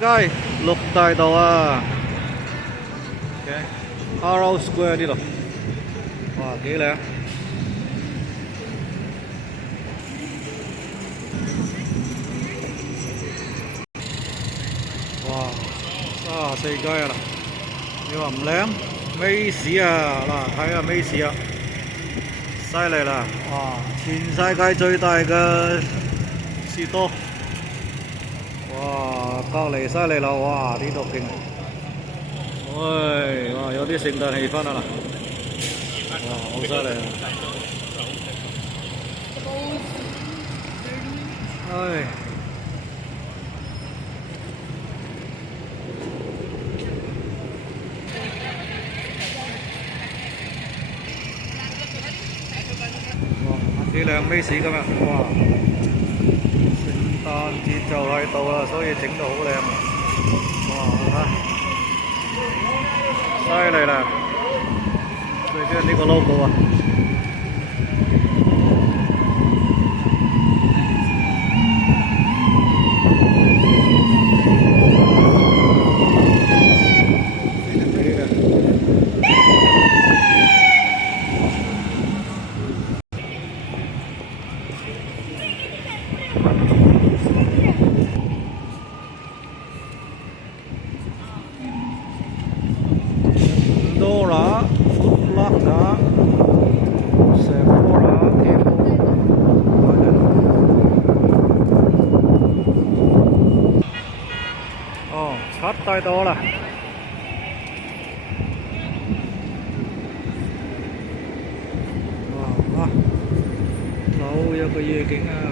街六大道啊，OK，Arrow Square 呢度，哇幾靚！哇，34街啊啦，你話唔靚？美市啊，嗱睇下美市啊，犀利啦！哇，全世界最大嘅士多，哇，隔離犀利啦！哇，呢度勁！喂，哇，有啲聖誕氣氛啊啦，哇，好犀利啊！唉。幾靚 Macy 今日，哇！聖誕節就喺度啦，所以整到好靚啊！哇，犀利啦！最中意呢個 logo 啊！Dora, Foot Locker, Sephora, Cable. 哦，七大道啦！哇，好有個夜景啊！